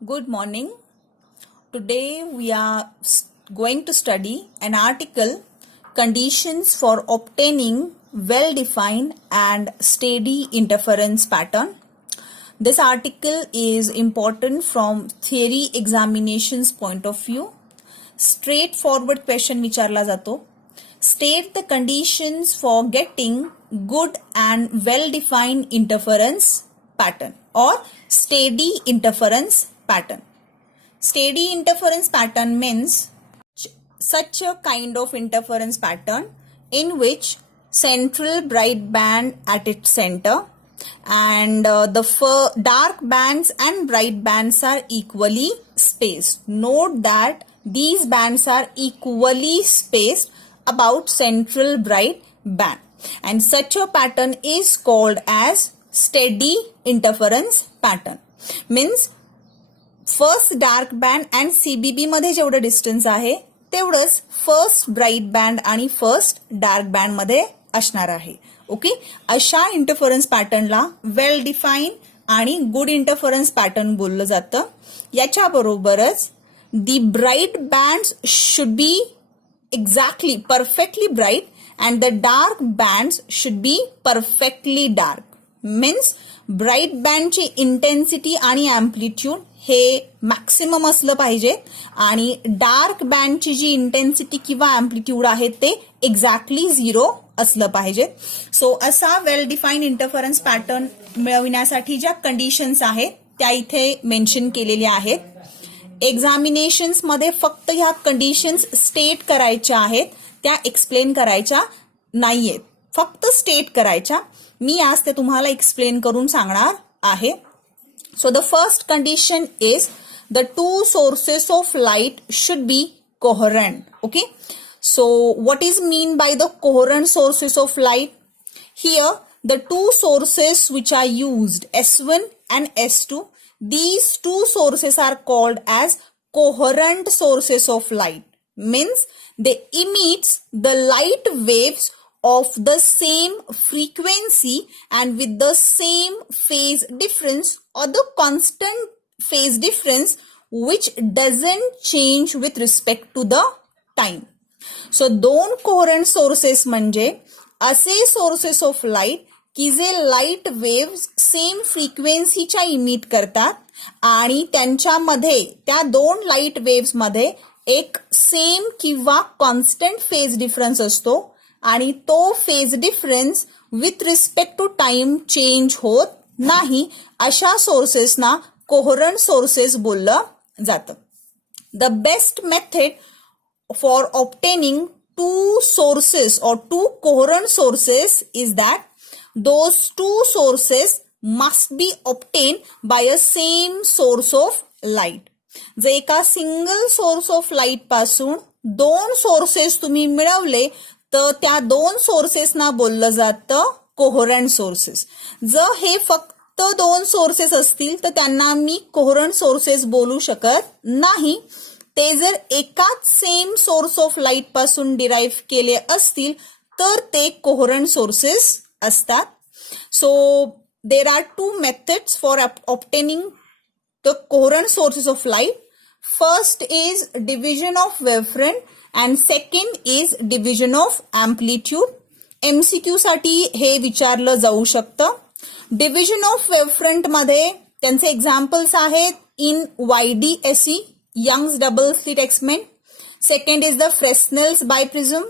Good morning. Today we are going to study an article, Conditions for Obtaining Well-Defined and Steady Interference Pattern. This article is important from theory examinations point of view. Straightforward question विचारला जातो. State the conditions for getting good and well-defined interference pattern or steady interference pattern. Steady interference pattern means such a kind of interference pattern in which central bright band at its center and the dark bands and bright bands are equally spaced. Note that these bands are equally spaced about central bright band, and such a pattern is called as steady interference pattern. Means first dark band and CBB मध्ये जेवढं distance आहे तेवढंच first bright band आणि first dark band मध्ये असणार आहे. Okay, अशा interference पॅटर्नला वेल डिफाईन आणि गुड इंटरफरन्स पॅटर्न बोललं जातं. याच्याबरोबरच the bright bands should be exactly perfectly bright and the dark bands should be perfectly dark. Means bright बँडची इंटेन्सिटी आणि अँप्लिट्यूड हे मॅक्सिमम असलं पाहिजे आणि डार्क बँडची जी इंटेन्सिटी किंवा अँप्लिट्यूड आहे ते एक्झॅक्टली 0 असलं पाहिजे. सो असा वेल डिफाईन इंटरफरन्स पॅटर्न मिळविण्यासाठी ज्या कंडिशन्स आहेत त्या इथे मेन्शन केलेल्या आहेत. एक्झामिनेशन्स मध्ये फक्त ह्या कंडिशन्स स्टेट करायच्या आहेत, त्या एक्सप्लेन करायच्या नाहीयेत, फक्त स्टेट करायच्या. मी आज ते तुम्हाला एक्सप्लेन करून सांगणार आहे. So the first condition is the two sources of light should be coherent. Okay. So what is mean by the coherent sources of light? Here the two sources which are used, S1 and S2, these two sources are called as coherent sources of light. Means they emits the light waves of the same frequency and with the same phase difference or the constant phase difference which doesn't change with respect to the time. So दोन coherent sources म्हणजे असे sources of light की जे light waves same फ्रिक्वेन्सीच्या emit करतात आणि त्यांच्यामध्ये त्या दोन लाईट वेव्स मध्ये एक सेम किंवा कॉन्स्टंट फेज डिफरन्स असतो आणि तो phase difference with respect to time change होत नाही. अशा सोर्सेसना कोहरंट सोर्सेस बोललं जातं. The best method for obtaining two sources और two coherent sources is that those two sources must be obtain by a same source of light. जर एका single source of light पासून दोन सोर्सेस तुम्ही मिळवले तर त्या दोन सोर्सेसना बोललं जातं कोहरंट सोर्सेस. जर हे फक्त दोन सोर्सेस असतील तर त्यांना मी कोहरंट सोर्सेस बोलू शकत नाही. ते जर एकाच सेम सोर्स ऑफ लाईट पासून डिराईव्ह केले असतील तर ते कोहरंट सोर्सेस असतात. So there are two methods for obtaining the coherent sources of light. First is division of wavefront and second is division of amplitude. MCQ साठी हे विचारलं जाऊ शकतं. डिव्हिजन ऑफ वेवफ्रंट मध्ये त्यांचे एक्झाम्पल्स आहेत in YDSE Young's double slit experiment. Second is the Fresnel's biprism.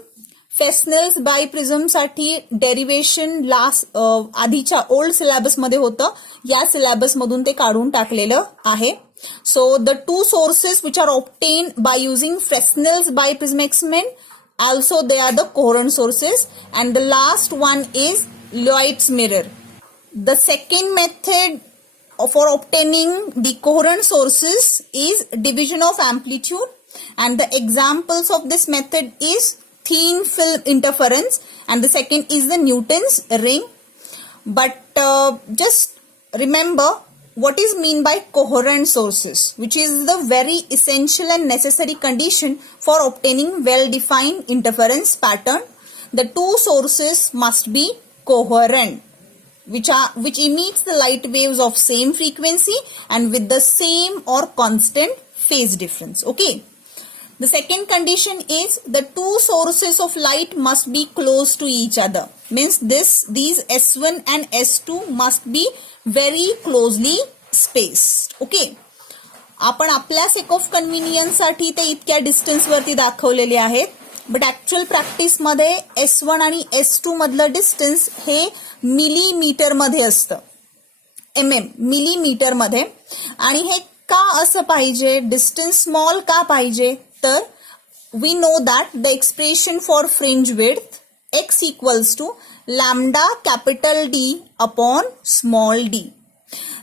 Fresnel's biprism साठी derivation last आधीच्या ओल्ड सिलेबस मध्ये होतं, या सिलेबस मधून ते काढून टाकलेलं आहे. So the two sources which are obtained by using Fresnel's biprism experiment, also they are the coherent sources, and the last one is Lloyd's mirror. The second method for obtaining the coherent sources is division of amplitude, and the examples of this method is thin film interference, and the second is the Newton's ring. But just remember what is mean by coherent sources, which is the very essential and necessary condition for obtaining well-defined interference pattern. The two sources must be coherent. which emits the light waves of same frequency and with the same or constant phase difference. Okay. The second condition is the two sources of light must be close to each other. Means these S1 and S2 must be very closely spaced. Okay. आपण आपल्या sake of convenience साठी ते इतक्या distance वरती दाखवलेले आहेत, but actual practice मध्ये S1 आणि S2 मधलं डिस्टन्स हे मिलीमीटर मध्ये असतं, मिलीमीटर मध्ये. आणि हे का असं पाहिजे, डिस्टन्स स्मॉल का पाहिजे, तर we know that the expression for fringe width x equals to lambda capital D upon small d.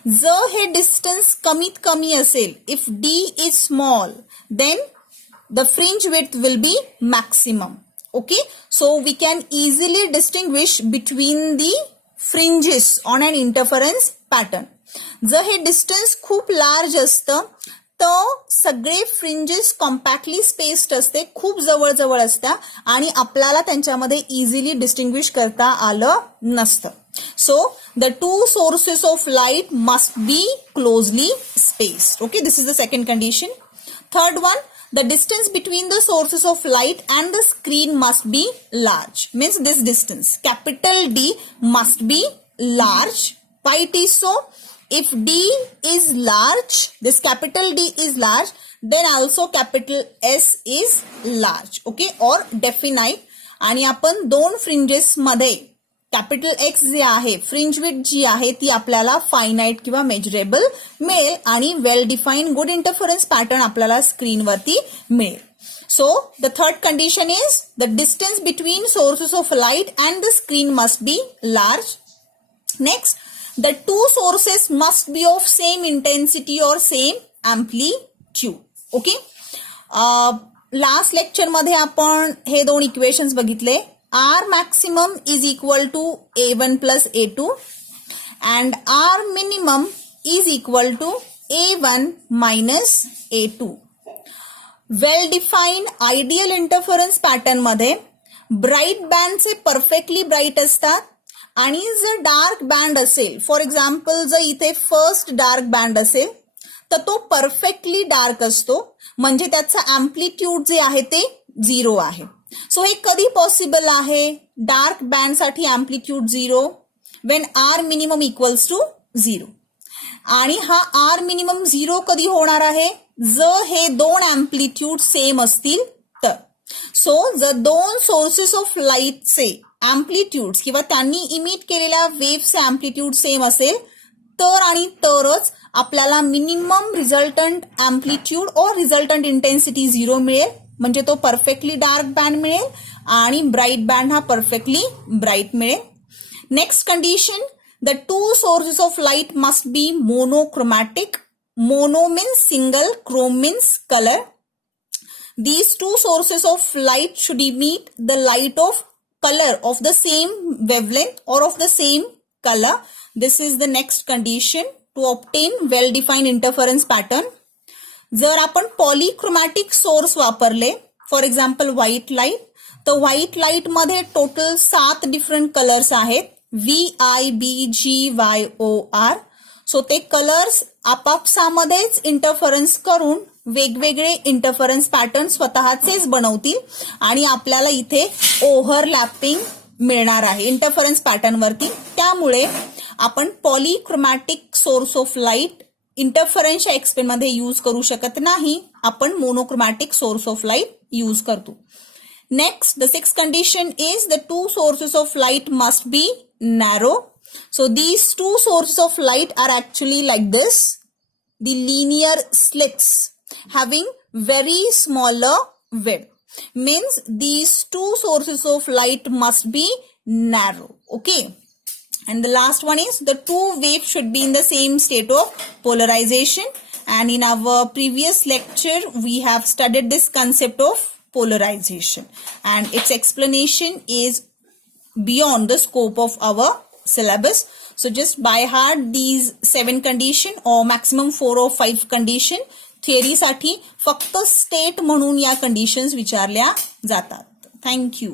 जर हे डिस्टन्स कमीत कमी असेल, if d is small, then the fringe width will be maximum. Okay, so we can easily distinguish between the fringes on an interference pattern. जर हे distance खूप large असतं तर सगळे फ्रिंजेस कॉम्पॅक्टली स्पेस्ड असते, खूप जवळ जवळ असतात आणि आपल्याला त्यांच्यामध्ये इझिली डिस्टिंग्विश करता आलं नसतं. So the two sources of light must be closely spaced. Okay, this is the second condition. Third one, the distance between the sources of light and the screen must be large. Means this distance, capital D, must be large. Why it is so? If D is large, this capital D is large, then also capital S is large. Okay, or definite. आणि आपण दोन fringes मध्ये capital x जे आहे, fringe width जी आहे ती आपल्याला finite किंवा मेजरेबल मिळेल आणि well define good interference pattern आपल्याला स्क्रीनवरती मिळेल. So the third condition is the distance between sources of light and the screen must be large. Next, the two sources must be of same intensity और same amplitude. Okay, last lecture मध्ये आपण हे दोन equations बघितले. R maximum is equal to A1 plus A2 and R minimum is equal to A1 minus A2. Well defined ideal interference pattern मध्ये bright बँडचे perfectly bright असतात आणि जर dark band असेल, फॉर एक्झाम्पल जर इथे फर्स्ट डार्क बँड असेल तर तो परफेक्टली डार्क असतो, म्हणजे त्याचा अँप्लिट्यूड जे आहे ते 0 आहे. सो हे कधी पॉसिबल आहे, डार्क बँड साठी amplitude 0 when are minimum equals to 0. आणि हा आर मिनिमम 0 कधी होणार आहे, जर हे दोन अँप्लिट्यूड सेम असतील तर. सो जर दोन सोर्सेस ऑफ लाईटचे अँप्लिट्यूड्स किंवा त्यांनी इमिट केलेल्या वेव्हचे अँप्लिट्यूड सेम असेल तर आणि तरच आपल्याला मिनिमम रिझल्टंट अँप्लिट्यूड और रिझल्टंट इंटेन्सिटी 0 मिळेल, म्हणजे तो परफेक्टली डार्क बँड मिळेल आणि ब्राईट बँड हा परफेक्टली ब्राईट मिळेल. Next condition, the two sources of light must B monochromatic. Mono means single, Chrome means colour. These two sources of light should emit the light of color of the same wavelength or of the same color. This is the next condition to obtain well-defined interference pattern. जर आपण polychromatic source वापरले, for example white light, तर white light मध्ये total 7 different colours आहेत, VIBGYOR. So ते colours आपापसामध्येच interference करून वेगवेगळे interference pattern स्वतःचेच बनवतील आणि आपल्याला इथे ओव्हरलॅपिंग मिळणार आहे इंटरफरन्स पॅटर्न वरती. त्यामुळे आपण पॉलिक्रोमॅटिक सोर्स ऑफ लाईट इंटरफरन्सच्या एक्सपेरिमेंट मध्ये यूज करू शकत नाही, आपण monochromatic source of light use करतो. Next, the sixth condition is the two sources of light must be narrow. So these two sources of light are actually like this, the linear slits having very smaller width. Means these two sources of light must be narrow. Okay. And the last one is the two waves should be in the same state of polarization. And in our previous lecture, we have studied this concept of polarization. And its explanation is beyond the scope of our syllabus. So just by heart these 7 condition or maximum 4 or 5 condition. थिअरीसाठी फक्त state म्हणून या conditions विचारल्या जातात. Thank you.